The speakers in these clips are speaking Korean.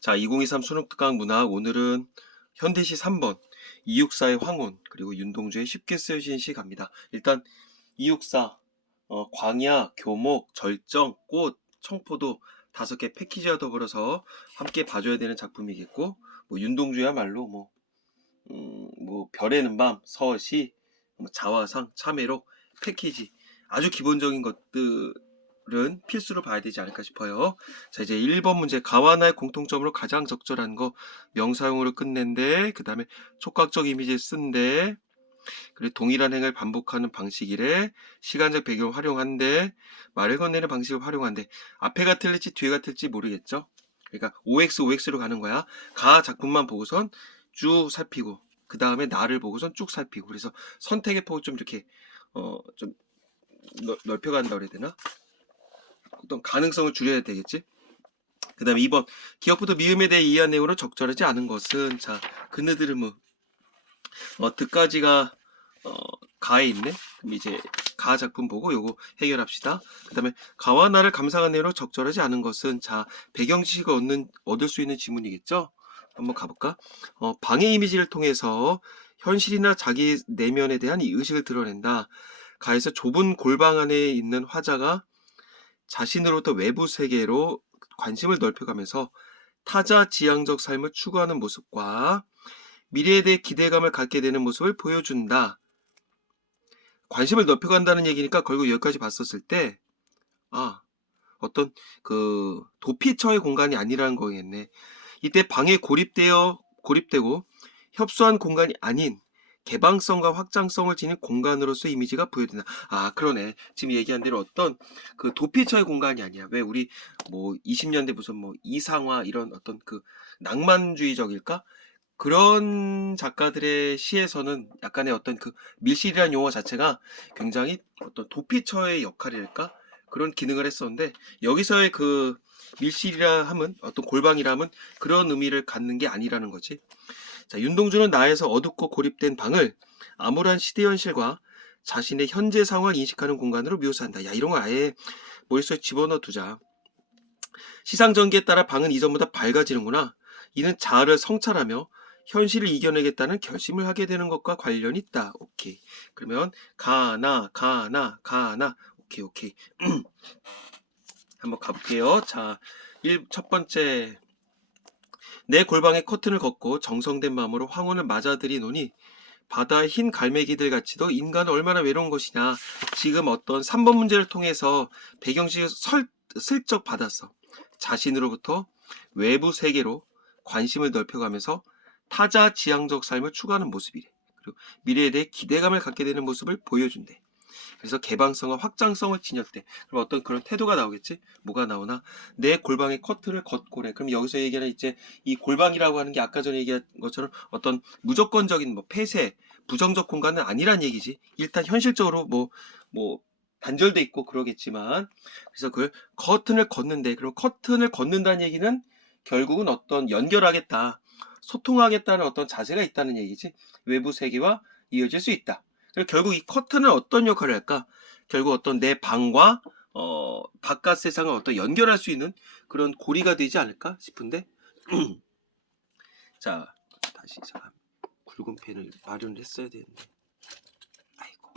자, 2023 수능특강 문학 오늘은 현대시 3번 이육사의 황혼 그리고 윤동주의 쉽게 쓰여진 시 갑니다. 일단 이육사 광야, 교목, 절정, 꽃, 청포도 5개 패키지와 더불어서 함께 봐줘야 되는 작품이겠고 뭐 윤동주야말로 뭐 별에는 밤, 서시, 뭐 자화상, 참외록, 패키지 아주 기본적인 것들은 필수로 봐야 되지 않을까 싶어요. 자, 이제 1번 문제 가와나의 공통점으로 가장 적절한 거 명사용으로 끝낸데 그 다음에 촉각적 이미지를 쓴데 그리고 동일한 행을 반복하는 방식이래 시간적 배경을 활용한데 말을 건네는 방식을 활용한데 앞에가 틀릴지 뒤에가 틀릴지 모르겠죠. 그러니까 OX, OX로 가는 거야. 가 작품만 보고선 쭉 살피고 그 다음에 나를 보고선 쭉 살피고 그래서 선택의 폭을 좀 이렇게 좀 넓혀간다 그래야 되나? 어떤 가능성을 줄여야 되겠지? 그 다음에 2번 기억부터 미음에 대해 이해한 내용으로 적절하지 않은 것은 자 그네들은 득까지가 가에 있네. 그럼 이제 가 작품 보고 요거 해결합시다. 그 다음에 가와 나를 감상한 내용으로 적절하지 않은 것은 자 배경 지식을 얻을 수 있는 지문이겠죠. 한번 가볼까? 방해 이미지를 통해서 현실이나 자기 내면에 대한 이 의식을 드러낸다. 가에서 좁은 골방 안에 있는 화자가 자신으로부터 외부 세계로 관심을 넓혀가면서 타자 지향적 삶을 추구하는 모습과 미래에 대해 기대감을 갖게 되는 모습을 보여준다. 관심을 넓혀간다는 얘기니까 결국 여기까지 봤었을 때 어떤 그 도피처의 공간이 아니라는 거겠네. 이때 방에 고립되고 협소한 공간이 아닌 개방성과 확장성을 지닌 공간으로서 이미지가 부여된다. 그러네. 지금 얘기한 대로 어떤 그 도피처의 공간이 아니야. 왜 우리 뭐 20년대 무슨 뭐 이상화 이런 어떤 그 낭만주의적일까? 그런 작가들의 시에서는 약간의 어떤 그 밀실이라는 용어 자체가 굉장히 어떤 도피처의 역할일까? 그런 기능을 했었는데 여기서의 그 밀실이라 함은 어떤 골방이라 함은 그런 의미를 갖는 게 아니라는 거지. 자, 윤동주는 나에서 어둡고 고립된 방을 암울한 시대 현실과 자신의 현재 상황을 인식하는 공간으로 묘사한다. 야, 이런 거 아예 머릿속에 집어넣어 두자. 시상전기에 따라 방은 이전보다 밝아지는구나. 이는 자아를 성찰하며 현실을 이겨내겠다는 결심을 하게 되는 것과 관련이 있다. 오케이. 그러면 가나. 오케이. 한번 가볼게요. 자, 첫 번째. 내 골방에 커튼을 걷고 정성된 마음으로 황혼을 맞아들이노니 바다의 흰 갈매기들 같이도 인간은 얼마나 외로운 것이냐. 지금 어떤 3번 문제를 통해서 배경지를 슬쩍 받았어. 자신으로부터 외부 세계로 관심을 넓혀가면서 타자 지향적 삶을 추구하는 모습이래. 그리고 미래에 대해 기대감을 갖게 되는 모습을 보여준대. 그래서 개방성과 확장성을 지녔대. 그럼 어떤 그런 태도가 나오겠지? 뭐가 나오나? 내 골방에 커튼을 걷고래. 그럼 여기서 얘기하는 이제 이 골방이라고 하는 게 아까 전에 얘기한 것처럼 어떤 무조건적인 뭐 폐쇄, 부정적 공간은 아니란 얘기지. 일단 현실적으로 뭐 단절돼 있고 그러겠지만 그래서 그 커튼을 걷는데 그럼 커튼을 걷는다는 얘기는 결국은 어떤 연결하겠다, 소통하겠다는 어떤 자세가 있다는 얘기지. 외부 세계와 이어질 수 있다. 결국 이 커튼은 어떤 역할을 할까? 결국 어떤 내 방과 바깥 세상을 어떤 연결할 수 있는 그런 고리가 되지 않을까 싶은데 자 다시 굵은 펜을 마련했어야 되는데 아이고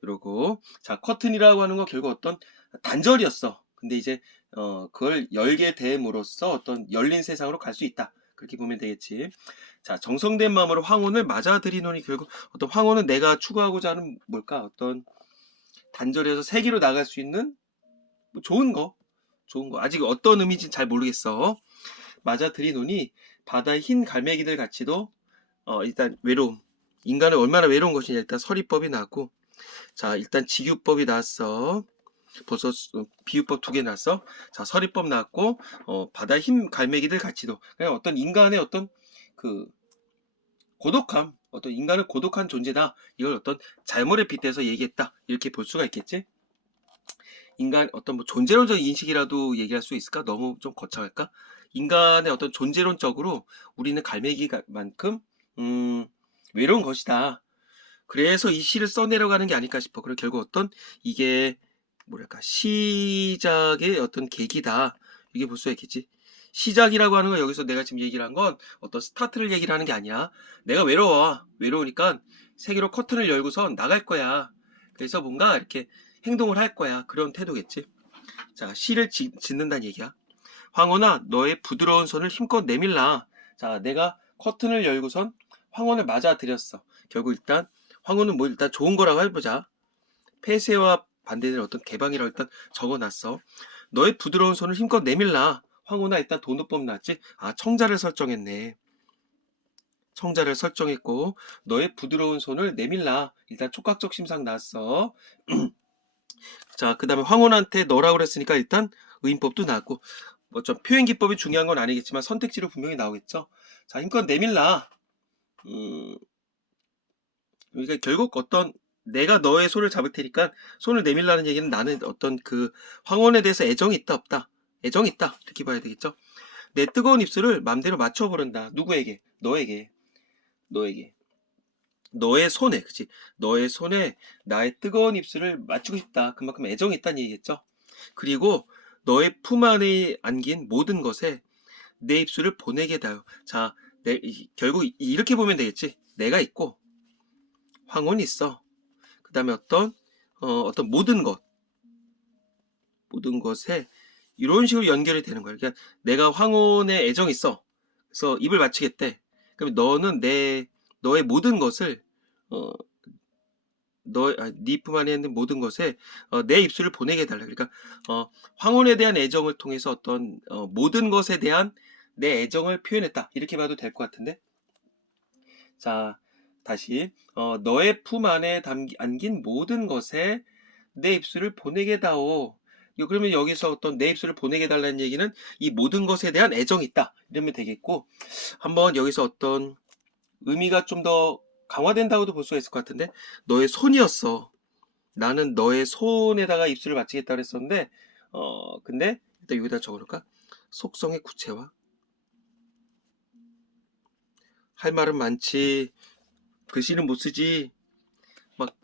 이러고 자 커튼이라고 하는 거 결국 어떤 단절이었어. 근데 이제 그걸 열게 됨으로써 어떤 열린 세상으로 갈 수 있다. 그렇게 보면 되겠지. 자, 정성된 마음으로 황혼을 맞아들이노니 결국 어떤 황혼은 내가 추구하고자 하는 뭘까? 어떤 단절해서 세계로 나갈 수 있는 뭐 좋은 거. 아직 어떤 의미인지 잘 모르겠어. 맞아들이노니 바다의 흰 갈매기들 같이도 일단 외로움. 인간은 얼마나 외로운 것이냐. 일단 서리법이 나왔고 자, 일단 직유법이 나왔어. 벌써 비유법 2개 나왔어. 자, 서리법 나왔고 바다의 흰 갈매기들 같이도 그냥 어떤 인간의 어떤 그 고독함, 어떤 인간은 고독한 존재다. 이걸 어떤 잘못에 빗대서 얘기했다. 이렇게 볼 수가 있겠지. 인간 어떤 뭐 존재론적 인식이라도 얘기할 수 있을까? 너무 좀 거창할까? 인간의 어떤 존재론적으로 우리는 갈매기만큼 외로운 것이다. 그래서 이 시를 써내려가는 게 아닐까 싶어. 그리고 결국 어떤 이게 뭐랄까 시작의 어떤 계기다. 이게 볼 수가 있겠지. 시작이라고 하는 건 여기서 내가 지금 얘기를 한 건 어떤 스타트를 얘기를 하는 게 아니야. 내가 외로우니까 세계로 커튼을 열고선 나갈 거야. 그래서 뭔가 이렇게 행동을 할 거야. 그런 태도겠지. 자, 시를 짓는다는 얘기야. 황혼아, 너의 부드러운 손을 힘껏 내밀라. 자, 내가 커튼을 열고선 황혼을 맞아들였어. 결국 일단 황혼은 뭐 일단 좋은 거라고 해보자. 폐쇄와 반대되는 어떤 개방이라고 일단 적어놨어. 너의 부드러운 손을 힘껏 내밀라. 황혼아, 일단 도노법 나왔지? 아, 청자를 설정했네. 청자를 설정했고, 너의 부드러운 손을 내밀라. 일단 촉각적 심상 나왔어. 자, 그 다음에 황혼한테 너라고 그랬으니까 일단 의인법도 나왔고, 뭐 좀 표현 기법이 중요한 건 아니겠지만 선택지로 분명히 나오겠죠. 자, 힘껏 내밀라. 그러니까 결국 어떤 내가 너의 손을 잡을 테니까 손을 내밀라는 얘기는 나는 어떤 그 황혼에 대해서 애정이 있다 없다. 애정이 있다. 이렇게 봐야 되겠죠. 내 뜨거운 입술을 맘대로 맞춰버린다. 누구에게? 너에게. 너의 손에, 그치? 너의 손에 나의 뜨거운 입술을 맞추고 싶다. 그만큼 애정이 있다는 얘기겠죠. 그리고 너의 품 안에 안긴 모든 것에 내 입술을 보내게 다요. 자, 결국 이렇게 보면 되겠지. 내가 있고 황혼이 있어. 그 다음에 어떤 모든 것에 이런 식으로 연결이 되는 거야. 그러니까 내가 황혼에 애정이 있어. 그래서 입을 맞추겠대. 그러면 너는 너의 모든 것을 어, 네 품 안에 있는 모든 것에 내 입술을 보내게 해달라. 그러니까 황혼에 대한 애정을 통해서 어떤 모든 것에 대한 내 애정을 표현했다. 이렇게 봐도 될 것 같은데. 자, 다시 너의 품 안에 안긴 모든 것에 내 입술을 보내게 다오. 그러면 여기서 어떤 내 입술을 보내게 달라는 얘기는 이 모든 것에 대한 애정이 있다. 이러면 되겠고, 한번 여기서 어떤 의미가 좀 더 강화된다고도 볼 수가 있을 것 같은데, 너의 손이었어. 나는 너의 손에다가 입술을 맞추겠다 그랬었는데, 근데 일단 여기다 적어놓을까? 속성의 구체화. 할 말은 많지. 글씨는 못 쓰지. 막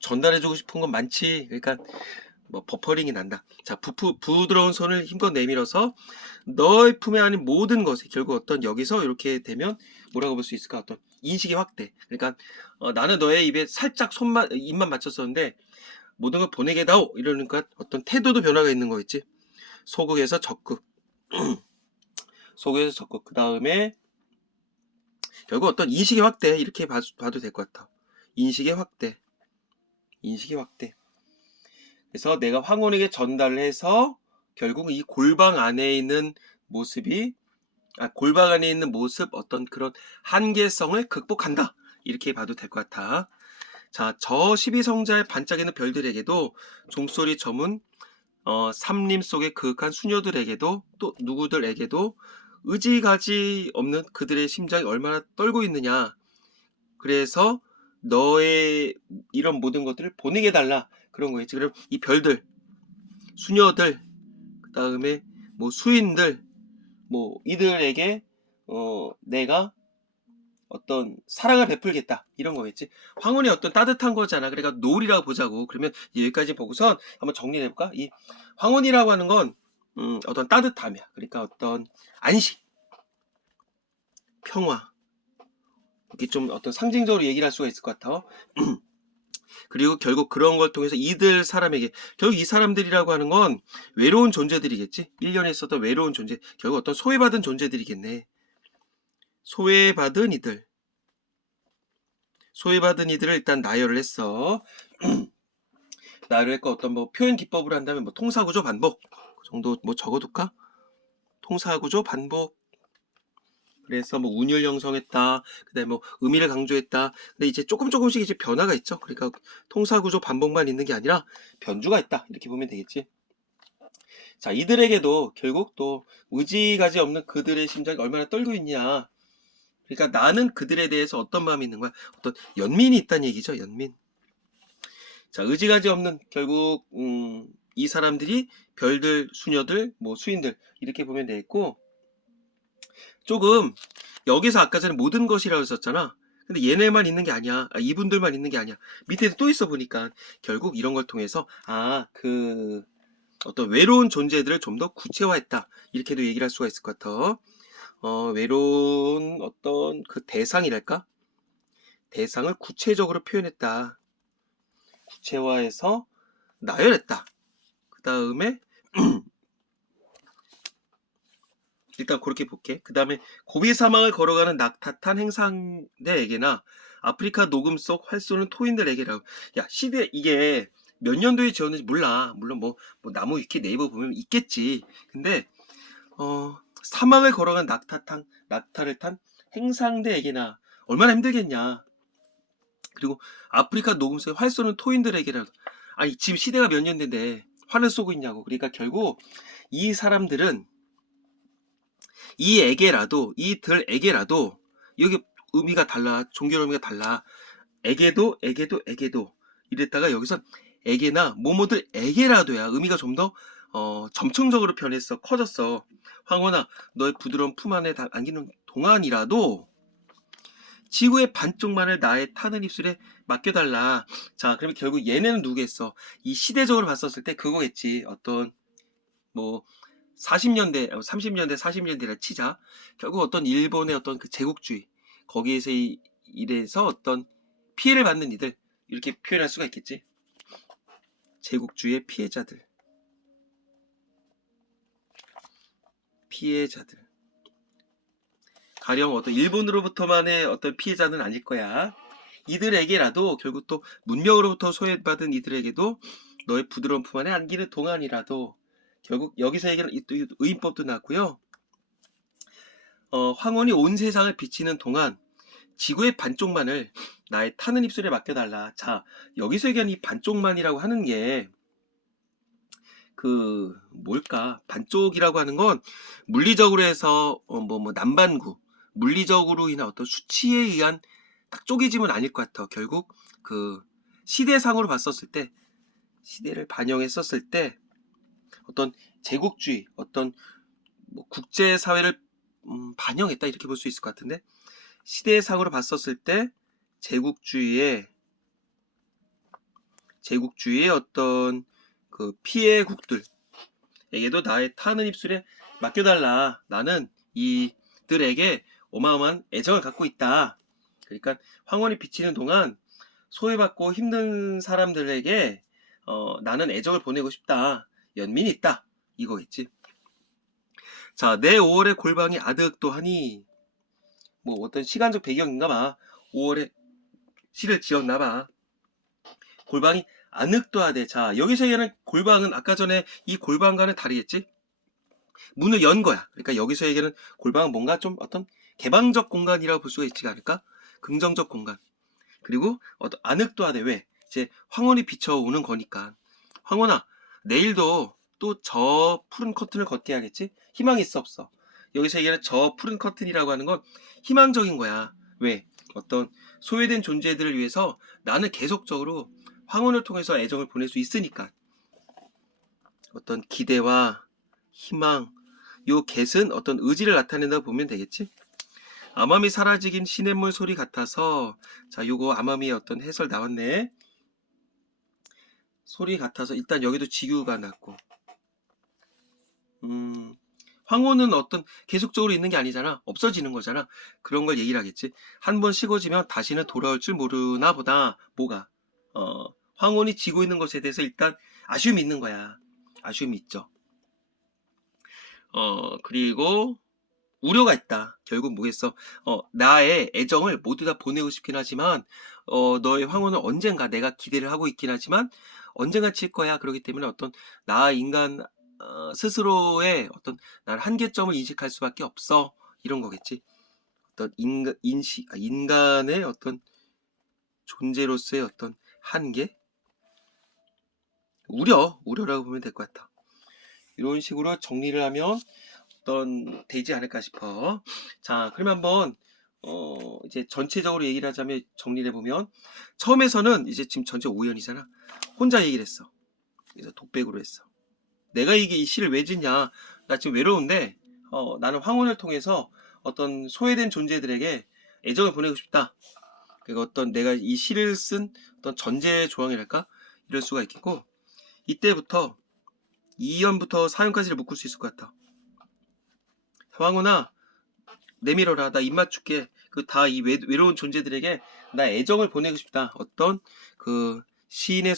전달해주고 싶은 건 많지. 그러니까 뭐 버퍼링이 난다. 자, 부드러운 손을 힘껏 내밀어서 너의 품에 안은 모든 것에 결국 어떤 여기서 이렇게 되면 뭐라고 볼 수 있을까? 어떤 인식의 확대. 그러니까 나는 너의 입에 살짝 입만 맞췄었는데 모든 걸 보내게 다오 이러니까 어떤 태도도 변화가 있는 거겠지. 소극에서 적극. 소극에서 적극. 그 다음에 결국 어떤 인식의 확대 이렇게 봐도 될 것 같아. 인식의 확대. 그래서 내가 황혼에게 전달을 해서 결국 이 골방 안에 있는 골방 안에 있는 모습 어떤 그런 한계성을 극복한다. 이렇게 봐도 될 것 같아. 자, 저 12성자의 반짝이는 별들에게도 종소리 저문 삼림 속의 그윽한 수녀들에게도 또 누구들에게도 의지가지 없는 그들의 심장이 얼마나 떨고 있느냐. 그래서 너의 이런 모든 것들을 보내게 달라. 그런 거겠지. 그럼 이 별들, 수녀들, 그 다음에 뭐 수인들, 뭐 이들에게 내가 어떤 사랑을 베풀겠다. 이런 거겠지. 황혼이 어떤 따뜻한 거잖아. 그러니까 노을이라고 보자고. 그러면 여기까지 보고선 한번 정리해볼까? 이 황혼이라고 하는 건 어떤 따뜻함이야. 그러니까 어떤 안식, 평화. 이렇게 좀 어떤 상징적으로 얘기를 할 수가 있을 것 같아. 그리고 결국 그런 걸 통해서 이들 사람에게 결국 이 사람들이라고 하는 건 외로운 존재들이겠지. 1년에 있었던 외로운 존재. 결국 어떤 소외받은 존재들이겠네. 소외받은 이들을 일단 나열을 했어. 나열을 했고 어떤 뭐 표현 기법으로 한다면 뭐 통사구조 반복 그 정도 뭐 적어둘까? 통사구조 반복. 그래서 뭐 운율 형성했다. 그다음에 뭐 의미를 강조했다. 근데 이제 조금씩 이제 변화가 있죠. 그러니까 통사구조 반복만 있는 게 아니라 변주가 있다. 이렇게 보면 되겠지. 자, 이들에게도 결국 또 의지가지 없는 그들의 심장이 얼마나 떨고 있냐. 그러니까 나는 그들에 대해서 어떤 마음이 있는 거야? 어떤 연민이 있다는 얘기죠. 연민. 자, 의지가지 없는 결국 이 사람들이 별들, 수녀들, 뭐 수인들 이렇게 보면 되겠고 조금 여기서 아까 전에 모든 것이라고 했었잖아. 근데 얘네만 있는 게 아니야. 이분들만 있는 게 아니야. 밑에 또 있어 보니까 결국 이런 걸 통해서 어떤 외로운 존재들을 좀 더 구체화했다. 이렇게도 얘기를 할 수가 있을 것 같아. 외로운 어떤 그 대상이랄까? 대상을 구체적으로 표현했다. 구체화해서 나열했다. 그 다음에 일단 그렇게 볼게. 그 다음에 고비 사막을 걸어가는 낙타탄 행상대에게나 아프리카 녹음 속 활 쏘는 토인들에게라고. 야, 시대 이게 몇 년도에 지었는지 몰라. 물론 뭐 나무 위키 네이버 보면 있겠지. 근데 사막을 걸어간 낙타를 탄 행상대에게나 얼마나 힘들겠냐. 그리고 아프리카 녹음 속 활 쏘는 토인들에게라도. 아니 지금 시대가 몇 년대인데 활을 쏘고 있냐고. 그러니까 결국 이 사람들은 이들에게라도 여기 의미가 달라. 종교 의미가 달라. 에게도 이랬다가 여기서 에게나 모모들에게라도야 의미가 좀 더 점층적으로 변했어. 커졌어. 황혼아 너의 부드러운 품 안에 안기는 동안이라도 지구의 반쪽만을 나의 타는 입술에 맡겨달라. 자, 그러면 결국 얘네는 누구겠어? 이 시대적으로 봤었을 때 그거겠지. 어떤 뭐 40년대, 30년대, 40년대라 치자. 결국 어떤 일본의 어떤 그 제국주의, 거기에서 이래서 어떤 피해를 받는 이들, 이렇게 표현할 수가 있겠지. 제국주의의 피해자들. 가령 어떤 일본으로부터만의 어떤 피해자는 아닐 거야. 이들에게라도 결국 또 문명으로부터 소외받은 이들에게도 너의 부드러운 품 안에 안기는 동안이라도 결국 여기서 얘기는 의인법도 나왔고요. 황혼이 온 세상을 비치는 동안 지구의 반쪽만을 나의 타는 입술에 맡겨달라. 자, 여기서 얘기하는 이 반쪽만이라고 하는 게 뭘까? 반쪽이라고 하는 건 물리적으로 해서 남반구, 물리적으로 인한 어떤 수치에 의한 딱 쪼개짐은 아닐 것 같아. 결국 시대상으로 봤었을 때, 시대를 반영했었을 때 어떤 제국주의, 어떤 국제사회를 반영했다 이렇게 볼 수 있을 것 같은데, 시대상으로 봤었을 때 제국주의의 어떤 그 피해국들에게도 나의 타는 입술에 맡겨달라. 나는 이들에게 어마어마한 애정을 갖고 있다. 그러니까 황혼이 비치는 동안 소외받고 힘든 사람들에게 나는 애정을 보내고 싶다. 연민이 있다. 이거겠지. 자, 내 5월의 골방이 아득도하니 뭐 어떤 시간적 배경인가 봐. 5월에 시를 지었나 봐. 골방이 아늑도하대. 자, 여기서 얘기하는 골방은 아까 전에 이 골방과는 다르겠지? 문을 연 거야. 그러니까 여기서 얘기하는 골방은 뭔가 좀 어떤 개방적 공간이라고 볼 수가 있지 않을까? 긍정적 공간. 그리고 어떤 아늑도하대. 왜? 이제 황혼이 비춰오는 거니까. 황혼아, 내일도 또 저 푸른 커튼을 걷게 하겠지? 희망이 있어 없어? 여기서 얘기하는 저 푸른 커튼이라고 하는 건 희망적인 거야. 왜? 어떤 소외된 존재들을 위해서 나는 계속적으로 황혼을 통해서 애정을 보낼 수 있으니까. 어떤 기대와 희망, 요 겟은 어떤 의지를 나타낸다고 보면 되겠지? 암암이 사라지긴 시냇물 소리 같아서. 자, 요거 암암이의 어떤 해설 나왔네. 소리 같아서. 일단 여기도 지규가 났고, 황혼은 어떤 계속적으로 있는 게 아니잖아. 없어지는 거잖아. 그런 걸 얘기를 하겠지. 한 번 식어지면 다시는 돌아올 줄 모르나 보다. 뭐가? 황혼이 지고 있는 것에 대해서 일단 아쉬움이 있는 거야. 아쉬움이 있죠. 그리고 우려가 있다. 결국 뭐겠어? 나의 애정을 모두 다 보내고 싶긴 하지만, 너의 황혼은 언젠가 내가 기대를 하고 있긴 하지만, 언젠가 칠 거야. 그렇기 때문에 어떤, 나 인간, 스스로의 어떤, 난 한계점을 인식할 수밖에 없어. 이런 거겠지. 어떤 인간의 어떤 존재로서의 어떤 한계? 우려라고 보면 될 것 같아. 이런 식으로 정리를 하면 되지 않을까 싶어. 자, 그럼 한번 이제 전체적으로 얘기를 하자면 정리를 해보면, 처음에서는 이제 지금 전체 5연이잖아. 혼자 얘기를 했어. 그래서 독백으로 했어. 내가 이 시를 왜 짓냐? 나 지금 외로운데 나는 황혼을 통해서 어떤 소외된 존재들에게 애정을 보내고 싶다. 그리고 어떤 내가 이 시를 쓴 어떤 전제 조항이랄까? 이럴 수가 있겠고, 이때부터 2연부터 4연까지를 묶을 수 있을 것 같아. 황혼아, 내밀어라. 나 입 맞출게. 그 다 이 외로운 존재들에게 나 애정을 보내고 싶다. 어떤 그 시인의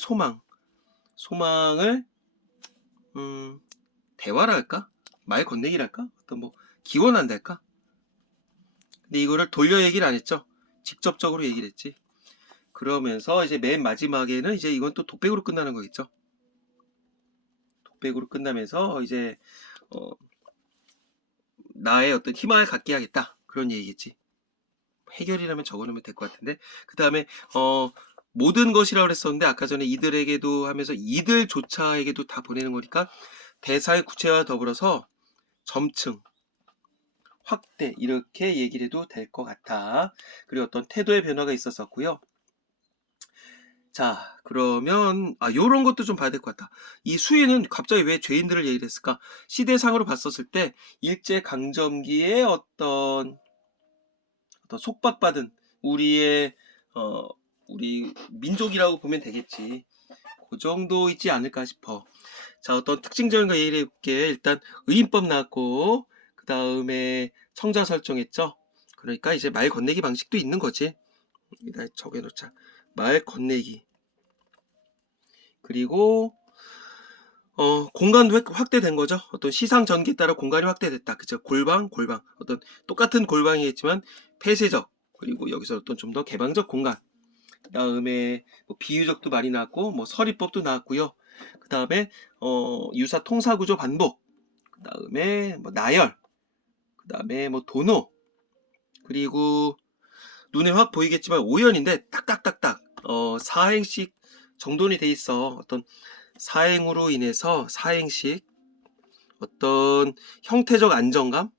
소망을 대화라 할까? 말 건네기랄까? 어떤 뭐 기원한달까? 근데 이거를 돌려 얘기를 안 했죠. 직접적으로 얘기를 했지. 그러면서 이제 맨 마지막에는 이제 이건 또 독백으로 끝나는 거겠죠. 독백으로 끝나면서 이제 나의 어떤 희망을 갖게 하겠다. 그런 얘기겠지. 해결이라면 적어놓으면 될 것 같은데. 그 다음에 모든 것이라고 그랬었는데 아까 전에 이들에게도 하면서 이들조차에게도 다 보내는 거니까 대사의 구체와 더불어서 점층, 확대 이렇게 얘기를 해도 될 것 같아. 그리고 어떤 태도의 변화가 있었었고요. 자, 그러면 요런 것도 좀 봐야 될 것 같다. 이 수위는 갑자기 왜 죄인들을 얘기를 했을까? 시대상으로 봤었을 때 일제강점기에 어떤 속박받은 우리의 우리 민족이라고 보면 되겠지. 그 정도 있지 않을까 싶어. 자, 어떤 특징적인 거 얘기해 볼게. 일단 의인법 나왔고 그 다음에 청자 설정했죠. 그러니까 이제 말 건네기 방식도 있는 거지. 여기다 적어놓자. 말 건네기. 그리고 공간도 확대된 거죠. 어떤 시상 전개에 따라 공간이 확대됐다. 그죠? 골방. 어떤 똑같은 골방이겠지만 폐쇄적. 그리고 여기서 어떤 좀 더 개방적 공간. 그 다음에 뭐 비유적도 많이 나왔고, 뭐 서리법도 나왔고요. 그 다음에 유사 통사구조 반복. 그 다음에 뭐 나열. 그 다음에 뭐 도노. 그리고 눈에 확 보이겠지만 오연인데 딱딱딱딱 사행씩 정돈이 돼 있어. 어떤 사행으로 인해서 사행식 어떤 형태적 안정감.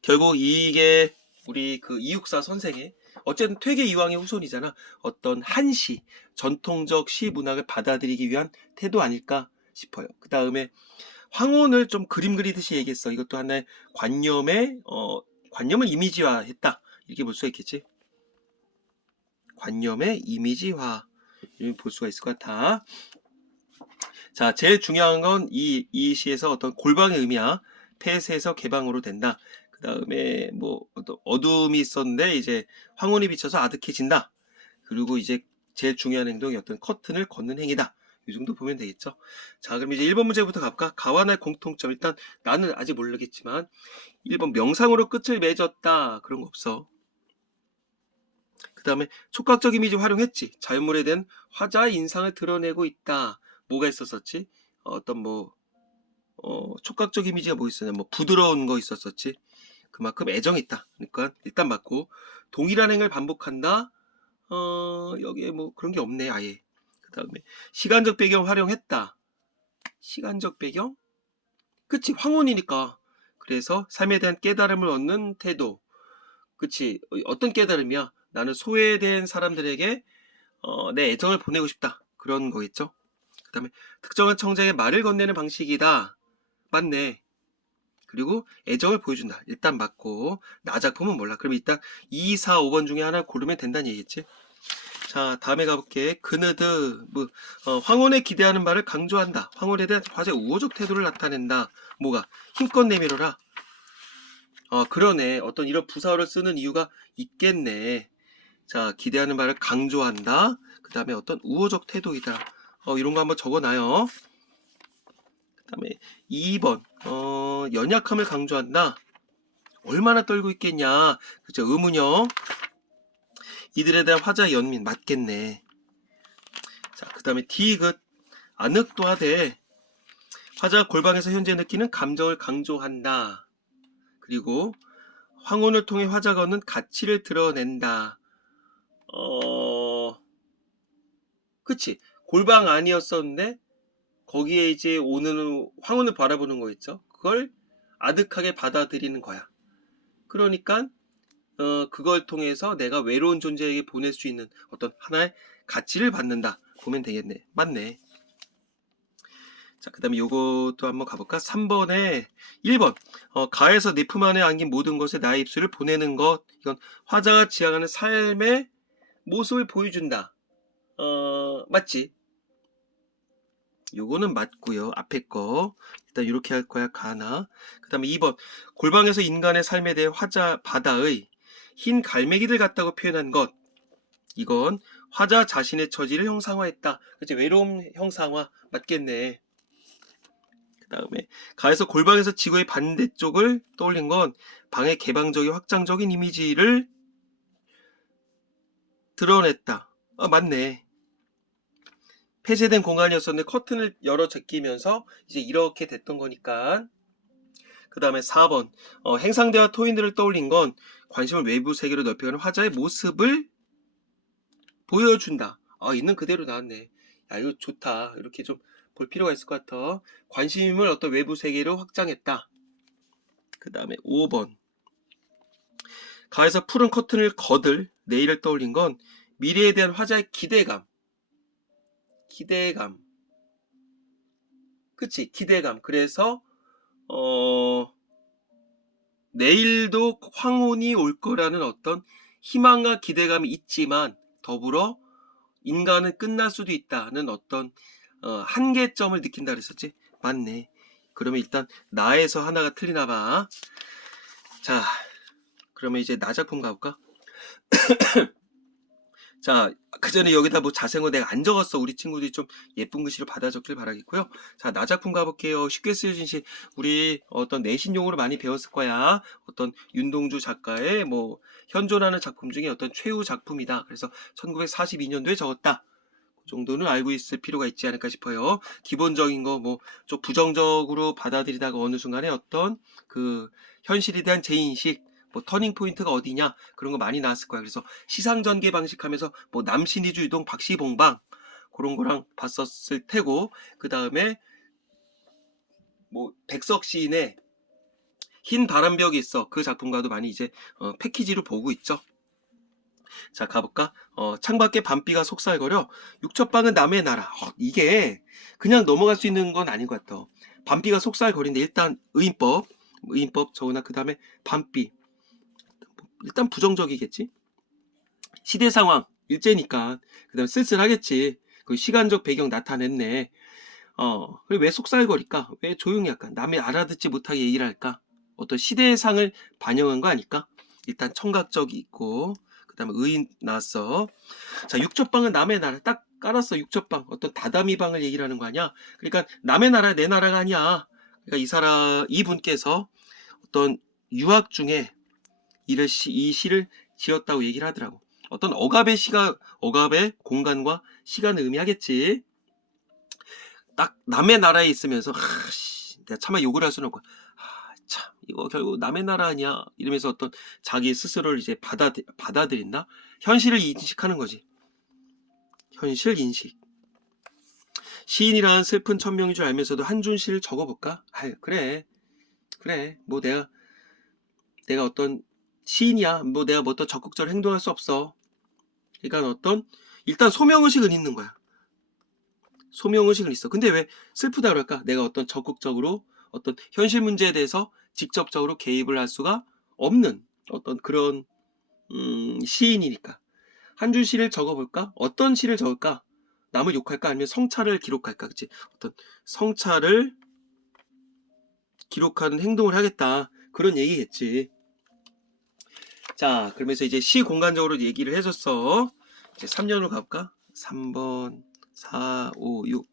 결국 이게 우리 그 이육사 선생의 어쨌든 퇴계 이황의 후손이잖아. 어떤 한시 전통적 시 문학을 받아들이기 위한 태도 아닐까 싶어요. 그 다음에 황혼을 좀 그림 그리듯이 얘기했어. 이것도 하나의 관념을 이미지화했다. 이렇게 볼 수가 있겠지. 관념의 이미지화 이렇게 볼 수가 있을 것 같아. 자, 제일 중요한 건 이 시에서 어떤 골방의 의미야. 폐쇄에서 개방으로 된다. 그 다음에 뭐 어둠이 있었는데 이제 황혼이 비쳐서 아득해진다. 그리고 이제 제일 중요한 행동이 어떤 커튼을 걷는 행위다. 이 정도 보면 되겠죠. 자, 그럼 이제 1번 문제부터 가볼까? 가와나의 공통점. 일단 나는 아직 모르겠지만 1번 명상으로 끝을 맺었다. 그런 거 없어. 그 다음에 촉각적 이미지 활용했지. 자연물에 대한 화자의 인상을 드러내고 있다. 뭐가 있었었지? 어떤 뭐 촉각적 이미지가 뭐 있었냐? 뭐 부드러운 거 있었었지. 그만큼 애정이 있다. 그러니까 일단 맞고 동일한 행을 반복한다. 여기에 뭐 그런 게 없네 아예. 그 다음에 시간적 배경 활용했다. 시간적 배경? 그치, 황혼이니까. 그래서 삶에 대한 깨달음을 얻는 태도. 그치, 어떤 깨달음이야? 나는 소외된 사람들에게 내 애정을 보내고 싶다. 그런 거겠죠. 그 다음에 특정한 청자에게 말을 건네는 방식이다. 맞네. 그리고 애정을 보여준다. 일단 맞고 나 작품은 몰라. 그럼 일단 2, 4, 5번 중에 하나 고르면 된다는 얘기겠지. 자, 다음에 가볼게. 그느드 황혼에 기대하는 바를 강조한다. 황혼에 대한 화제 우호적 태도를 나타낸다. 뭐가? 힘껏 내밀어라. 그러네. 어떤 이런 부사어를 쓰는 이유가 있겠네. 자, 기대하는 바를 강조한다. 그 다음에 어떤 우호적 태도이다. 이런 거 한번 적어놔요. 그 다음에 2번 연약함을 강조한다. 얼마나 떨고 있겠냐. 그죠? 의문형. 이들에 대한 화자 연민 맞겠네. 자, 그 다음에 디귿 안흑도 하되 화자가 골방에서 현재 느끼는 감정을 강조한다. 그리고 황혼을 통해 화자가 얻는 가치를 드러낸다. 그치. 골방 아니었었는데 거기에 이제 오는 황혼을 바라보는 거겠죠. 그걸 아득하게 받아들이는 거야. 그러니까 그걸 통해서 내가 외로운 존재에게 보낼 수 있는 어떤 하나의 가치를 받는다. 보면 되겠네. 맞네. 자, 그 다음에 요것도 한번 가볼까? 3번에 1번 가에서 내 품 안에 안긴 모든 것에 나의 입술을 보내는 것. 이건 화자가 지향하는 삶의 모습을 보여준다. 맞지? 요거는 맞고요. 앞에 거. 일단 이렇게 할 거야. 가나. 그 다음에 2번. 골방에서 인간의 삶에 대해 바다의 흰 갈매기들 같다고 표현한 것. 이건 화자 자신의 처지를 형상화했다. 그치? 외로움 형상화. 맞겠네. 그 다음에 가에서 골방에서 지구의 반대쪽을 떠올린 건 방의 개방적인 확장적인 이미지를 드러냈다. 맞네. 폐쇄된 공간이었었는데 커튼을 열어 제끼면서 이제 이렇게 됐던 거니까. 그 다음에 4번. 행상대와 토인들을 떠올린 건 관심을 외부 세계로 넓혀가는 화자의 모습을 보여준다. 있는 그대로 나왔네. 야, 이거 좋다. 이렇게 좀 볼 필요가 있을 것 같아. 관심을 어떤 외부 세계로 확장했다. 그 다음에 5번. 가에서 푸른 커튼을 거들 내일을 떠올린 건 미래에 대한 화자의 기대감. 그치? 기대감. 그래서 내일도 황혼이 올 거라는 어떤 희망과 기대감이 있지만 더불어 인간은 끝날 수도 있다는 어떤 한계점을 느낀다 그랬었지? 맞네. 그러면 일단 나에서 하나가 틀리나 봐. 자, 그러면 이제 나 작품 가볼까? 자, 그 전에 여기다 뭐 자세한 거 내가 안 적었어. 우리 친구들이 좀 예쁜 글씨로 받아 적길 바라겠고요. 자, 나 작품 가볼게요. 쉽게 쓰여진 시, 우리 어떤 내신용어로 많이 배웠을 거야. 어떤 윤동주 작가의 뭐 현존하는 작품 중에 어떤 최후 작품이다. 그래서 1942년도에 적었다. 그 정도는 알고 있을 필요가 있지 않을까 싶어요. 기본적인 거 뭐 좀 부정적으로 받아들이다가 어느 순간에 어떤 그 현실에 대한 재인식, 뭐 터닝 포인트가 어디냐 그런 거 많이 나왔을 거야. 그래서 시상 전개 방식 하면서 뭐 남신이주 유동 박시봉방 그런 거랑 봤었을 테고, 그 다음에 뭐 백석 시인의 흰 바람벽이 있어. 그 작품과도 많이 이제 패키지로 보고 있죠. 자, 가볼까? 창밖에 밤비가 속살거려 육첩방은 남의 나라. 이게 그냥 넘어갈 수 있는 건 아닌 것 같아. 밤비가 속살거리는데 일단 의인법 적으나 그 다음에 밤비. 일단 부정적이겠지. 시대 상황 일제니까 그 다음에 쓸쓸하겠지. 그 시간적 배경 나타냈네. 왜 속살거릴까? 왜 조용히 할까? 남이 알아듣지 못하게 얘기를 할까? 어떤 시대상을 반영한 거 아닐까? 일단 청각적이 있고, 그 다음에 의인 나왔어. 자, 육첩방은 남의 나라. 딱 깔았어. 육첩방. 어떤 다다미 방을 얘기를 하는 거 아니야? 그러니까 남의 나라, 내 나라가 아니야. 그러니까 이분께서 어떤 유학 중에 이 시를 지었다고 얘기를 하더라고. 어떤 억압의 공간과 시간을 의미하겠지. 딱 남의 나라에 있으면서 내가 차마 욕을 할 수는 없고, 참 이거 결국 남의 나라 아니야 이러면서 어떤 자기 스스로를 이제 받아들인다. 현실을 인식하는 거지. 현실 인식. 시인이란 슬픈 천명인 줄 알면서도 한준 시를 적어볼까? 그래 뭐 내가 어떤 시인이야. 뭐 내가 뭐 어떤 적극적으로 행동할 수 없어. 그러니까 어떤 일단 소명의식은 있는 거야. 소명의식은 있어. 근데 왜 슬프다 그럴까? 내가 어떤 적극적으로 어떤 현실 문제에 대해서 직접적으로 개입을 할 수가 없는 어떤 그런 시인이니까. 한 줄 시를 적어볼까? 어떤 시를 적을까? 남을 욕할까? 아니면 성찰을 기록할까? 그치? 어떤 성찰을 기록하는 행동을 하겠다. 그런 얘기겠지. 자, 그러면서 이제 시 공간적으로 얘기를 해줬어. 이제 3년으로 가볼까? 3번, 4, 5, 6,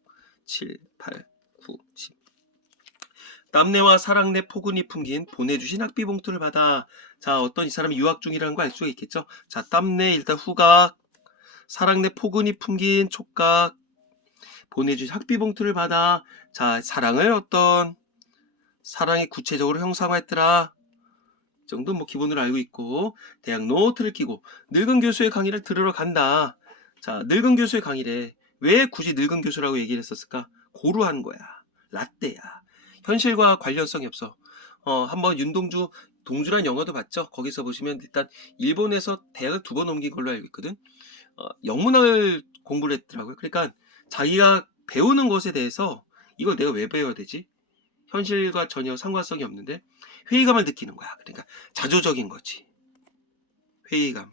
7, 8, 9, 10. 땀내와 사랑내 포근히 품긴 보내주신 학비 봉투를 받아. 자, 어떤 이 사람이 유학 중이라는 거 알 수가 있겠죠? 자, 땀내 일단 후각, 사랑내 포근히 품긴 촉각, 보내주신 학비 봉투를 받아. 자, 사랑이 구체적으로 형상화했더라. 이 정도 뭐 기본으로 알고 있고, 대학 노트를 끼고 늙은 교수의 강의를 들으러 간다. 자, 늙은 교수의 강의래. 왜 굳이 늙은 교수라고 얘기를 했었을까? 고루한 거야. 라떼야. 현실과 관련성이 없어. 한번 동주란 영화도 봤죠? 거기서 보시면 일단 일본에서 대학을 2번 옮긴 걸로 알고 있거든. 영문학을 공부를 했더라고요. 그러니까 자기가 배우는 것에 대해서 이걸 내가 왜 배워야 되지? 현실과 전혀 상관성이 없는데 회의감을 느끼는 거야. 그러니까 자조적인 거지. 회의감.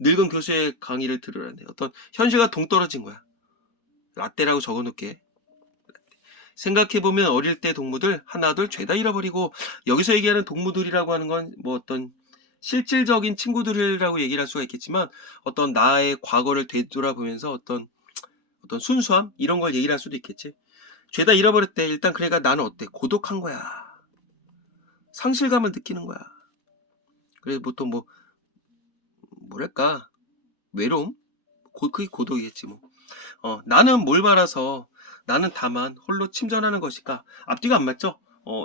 늙은 교수의 강의를 들으라는데 어떤 현실과 동떨어진 거야. 라떼라고 적어놓을게. 생각해보면 어릴 때 동무들 하나둘 죄다 잃어버리고, 여기서 얘기하는 동무들이라고 하는 건 뭐 어떤 실질적인 친구들이라고 얘기를 할 수가 있겠지만, 어떤 나의 과거를 되돌아보면서 어떤 순수함? 이런 걸 얘기를 할 수도 있겠지. 죄다 잃어버렸대. 일단 그래가 나는 어때? 고독한 거야. 상실감을 느끼는 거야. 그래서 보통 뭐 뭐랄까, 외로움? 그게 고독이겠지 뭐. 나는 뭘 바라서 나는 다만 홀로 침전하는 것일까? 앞뒤가 안 맞죠?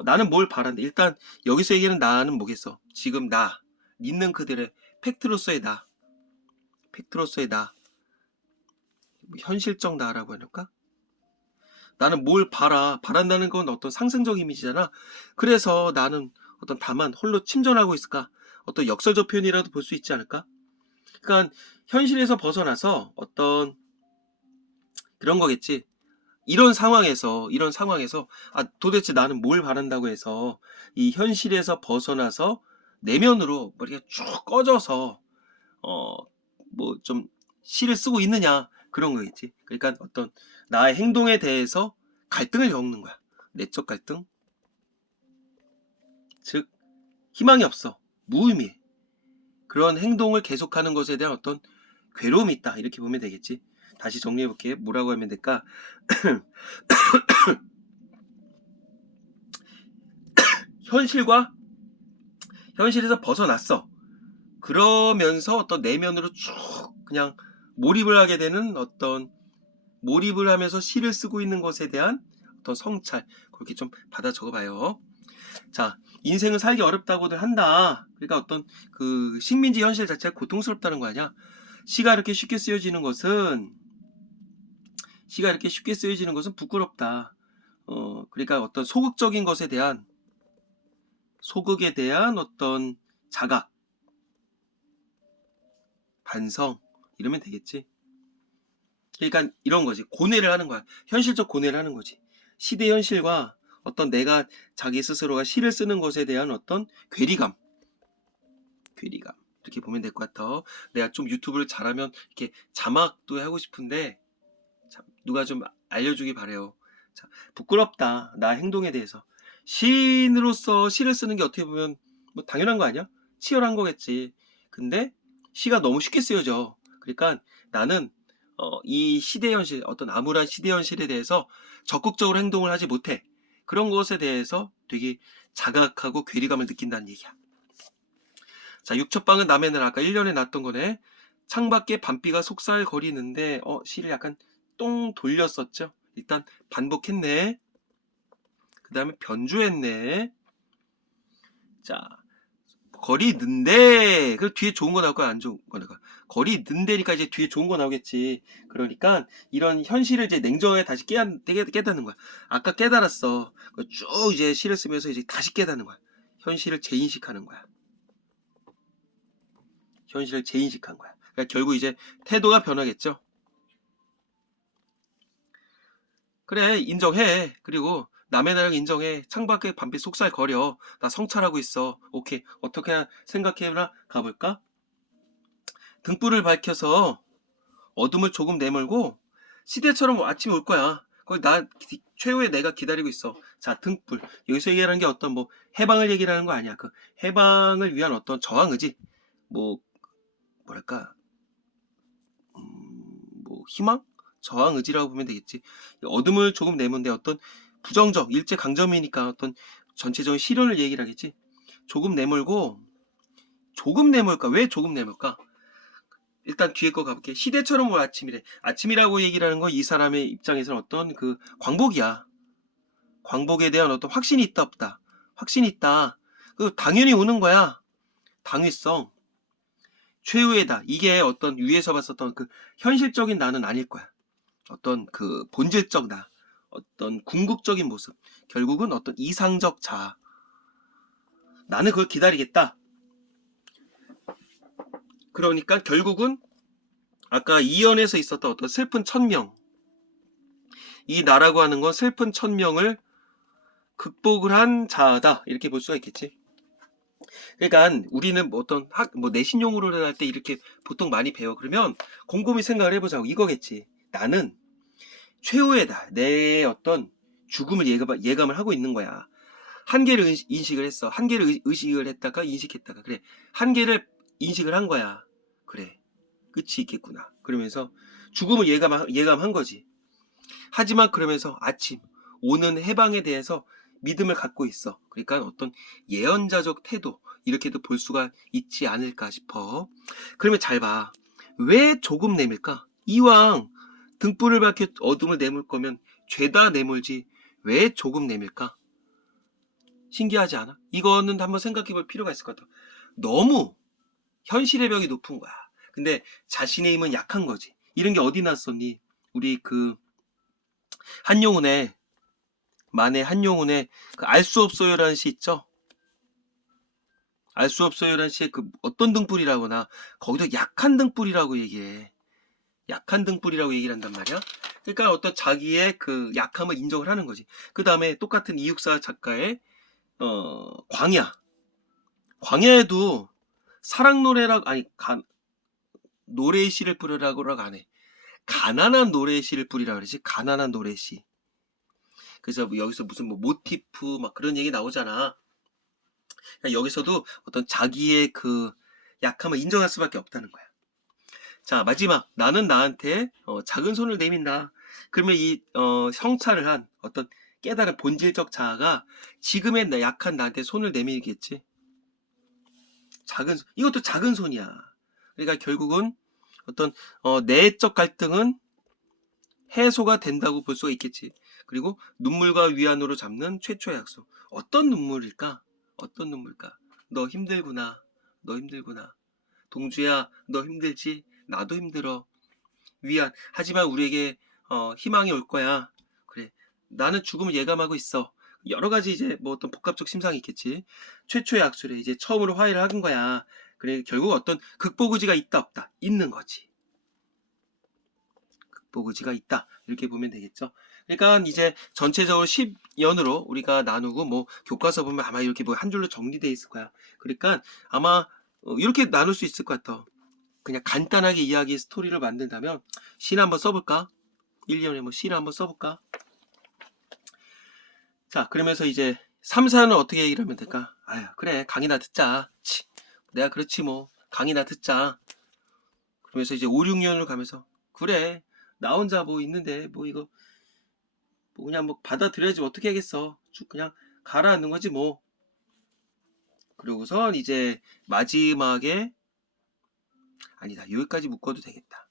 나는 뭘 바란다. 일단 여기서 얘기하는 나는 뭐겠어? 지금 나, 있는 그들의 팩트로서의 나, 팩트로서의 나, 뭐 현실적 나라고 해볼까? 나는 뭘 바란다는 건 어떤 상승적 이미지잖아. 그래서 나는 어떤 다만 홀로 침전하고 있을까? 어떤 역설적 표현이라도 볼 수 있지 않을까? 그러니까 현실에서 벗어나서 어떤 그런 거겠지. 이런 상황에서 도대체 나는 뭘 바란다고 해서 이 현실에서 벗어나서 내면으로 머리가 쭉 꺼져서 뭐 좀 시를 쓰고 있느냐, 그런 거겠지. 그러니까 어떤 나의 행동에 대해서 갈등을 겪는 거야. 내적 갈등. 즉 희망이 없어. 무의미해. 그런 행동을 계속하는 것에 대한 어떤 괴로움이 있다. 이렇게 보면 되겠지. 다시 정리해볼게. 뭐라고 하면 될까? 현실에서 벗어났어. 그러면서 어떤 내면으로 쭉 그냥 몰입을 하게 되는, 몰입을 하면서 시를 쓰고 있는 것에 대한 어떤 성찰, 그렇게 좀 받아 적어봐요. 자, 인생은 살기 어렵다고들 한다. 그러니까 어떤 그 식민지 현실 자체가 고통스럽다는 거 아니야. 시가 이렇게 쉽게 쓰여지는 것은 부끄럽다. 그러니까 어떤 소극에 대한 어떤 자각, 반성, 이러면 되겠지. 그러니까 이런 거지. 고뇌를 하는 거야. 현실적 고뇌를 하는 거지. 시대 현실과 어떤 내가 자기 스스로가 시를 쓰는 것에 대한 어떤 괴리감. 이렇게 보면 될 것 같아. 내가 좀 유튜브를 잘하면 이렇게 자막도 하고 싶은데, 누가 좀 알려주기 바래요. 자, 부끄럽다. 나 행동에 대해서. 시인으로서 시를 쓰는 게 어떻게 보면 뭐 당연한 거 아니야? 치열한 거겠지. 근데 시가 너무 쉽게 쓰여져. 그러니까 나는 이 시대 현실, 어떤 암울한 시대 현실에 대해서 적극적으로 행동을 하지 못해. 그런 것에 대해서 되게 자각하고 괴리감을 느낀다는 얘기야. 자, 육첩방은 남의 날, 아까 1년에 났던 거네. 창밖에 밤비가 속살거리는데, 시를 약간 똥 돌렸었죠. 일단 반복했네. 그 다음에 변주했네. 자, 거리는데, 그 뒤에 좋은 거 나올 거야, 안 좋은 거 나올 거야. 거리는데니까 이제 뒤에 좋은 거 나오겠지. 그러니까 이런 현실을 이제 냉정하게 다시 깨닫는 거야. 아까 깨달았어. 쭉 이제 시를 쓰면서 이제 다시 깨닫는 거야. 현실을 재인식하는 거야. 그러니까 결국 이제 태도가 변하겠죠. 그래, 인정해. 그리고 남의 나라 인정해. 창밖에 밤빛 속살거려. 나 성찰하고 있어. 오케이. 어떻게 생각해나 가볼까? 등불을 밝혀서 어둠을 조금 내몰고 시대처럼 아침이 올 거야. 거기 최후의 내가 기다리고 있어. 자, 등불. 여기서 얘기하는 게 어떤 뭐 해방을 얘기하는 거 아니야. 그 해방을 위한 어떤 저항 의지. 뭐 뭐랄까, 뭐 희망? 저항 의지라고 보면 되겠지. 어둠을 조금 내문데 어떤 부정적, 일제 강점이니까 어떤 전체적인 실현을 얘기를 하겠지. 조금 내몰까? 왜 조금 내몰까? 일단 뒤에 거 가볼게. 시대처럼 올 아침이래. 아침이라고 얘기를 하는 건 이 사람의 입장에서는 어떤 그 광복이야. 광복에 대한 어떤 확신이 있다 없다. 확신이 있다. 그 당연히 오는 거야. 당위성. 최후의다. 이게 어떤 위에서 봤었던 그 현실적인 나는 아닐 거야. 어떤 그 본질적 나, 어떤 궁극적인 모습, 결국은 어떤 이상적 자아. 나는 그걸 기다리겠다. 그러니까 결국은 아까 이연에서 있었던 어떤 슬픈 천명, 이 나라고 하는 건 슬픈 천명을 극복을 한 자아다, 이렇게 볼 수가 있겠지. 그러니까 우리는 뭐 어떤 내신용어를 할 때 이렇게 보통 많이 배워. 그러면 곰곰이 생각을 해보자고, 이거겠지. 나는 최후의 날, 내 어떤 죽음을 예감을 하고 있는 거야. 한계를 인식을 했어. 한계를 의식을 했다가 인식했다가 그래. 한계를 인식을 한 거야. 그래. 끝이 있겠구나. 그러면서 죽음을 예감한 거지. 하지만 그러면서 아침 오는 해방에 대해서 믿음을 갖고 있어. 그러니까 어떤 예언자적 태도 이렇게도 볼 수가 있지 않을까 싶어. 그러면 잘 봐. 왜 조금 내밀까? 이왕 등불을 밝혀 어둠을 내몰 거면 죄다 내몰지 왜 조금 내밀까? 신기하지 않아? 이거는 한번 생각해 볼 필요가 있을 것 같아. 너무 현실의 벽이 높은 거야. 근데 자신의 힘은 약한 거지. 이런 게 어디 났었니? 우리 그 한용운의 만해 한용운의 그 알 수 없어요라는 시 있죠? 알 수 없어요라는 시에 그 어떤 등불이라거나 거기도 약한 등불이라고 얘기해. 약한 등불이라고 얘기를 한단 말이야. 그러니까 어떤 자기의 그 약함을 인정을 하는 거지. 그 다음에 똑같은 이육사 작가의 광야. 광야에도 사랑 노래라고 아니 노래의 시를 부르라고 안 해. 가난한 노래의 시를 부리라고 그러지. 가난한 노래의 시. 그래서 뭐 여기서 무슨 뭐 모티프 막 그런 얘기 나오잖아. 그러니까 여기서도 어떤 자기의 그 약함을 인정할 수밖에 없다는 거야. 자, 마지막. 나는 나한테 작은 손을 내민다. 그러면 이 성찰을 한 어떤 깨달은 본질적 자아가 지금의 약한 나한테 손을 내밀겠지. 이것도 작은 손이야. 그러니까 결국은 어떤 내적 갈등은 해소가 된다고 볼 수가 있겠지. 그리고 눈물과 위안으로 잡는 최초의 약속. 어떤 눈물일까? 어떤 눈물일까? 너 힘들구나. 너 힘들구나. 동주야, 너 힘들지? 나도 힘들어. 위안. 하지만 우리에게 희망이 올 거야. 그래. 나는 죽음을 예감하고 있어. 여러 가지 이제 뭐 어떤 복합적 심상이 있겠지. 최초의 약속에 이제 처음으로 화해를 하는 거야. 그래 결국 어떤 극복 의지가 있다 없다 있는 거지. 극복 의지가 있다 이렇게 보면 되겠죠. 그러니까 이제 전체적으로 10연으로 우리가 나누고 뭐 교과서 보면 아마 이렇게 뭐 한 줄로 정리되어 있을 거야. 그러니까 아마 이렇게 나눌 수 있을 것 같아. 그냥 간단하게 이야기 스토리를 만든다면 시를 한번 써볼까? 1년에 뭐 시를 한번 써볼까? 자, 그러면서 이제 3, 4는 어떻게 얘기를 하면 될까? 아유, 그래, 강의나 듣자. 치, 내가 그렇지 뭐. 강의나 듣자. 그러면서 이제 5, 6년을 가면서 그래, 나 혼자 뭐 있는데 뭐 이거 뭐 그냥 뭐 받아들여야지 어떻게 하겠어. 쭉 그냥 가라앉는 거지 뭐. 그러고선 이제 마지막에 아니다. 여기까지 묶어도 되겠다.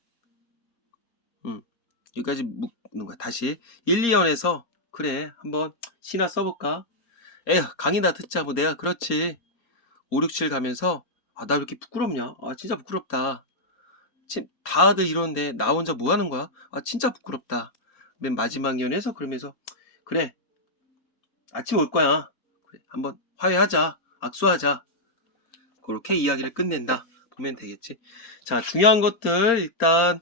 여기까지 묶는 거야. 다시 1, 2연에서 그래 한번 시나 써볼까? 에휴 강의나 듣자 뭐 내가 그렇지. 5, 6, 7 가면서 아 나 왜 이렇게 부끄럽냐? 아 진짜 부끄럽다. 다들 이러는데 나 혼자 뭐 하는 거야? 아 진짜 부끄럽다. 맨 마지막 연에서 그러면서 그래 아침 올 거야. 그래 한번 화해하자. 악수하자. 그렇게 이야기를 끝낸다. 보면 되겠지. 자 중요한 것들 일단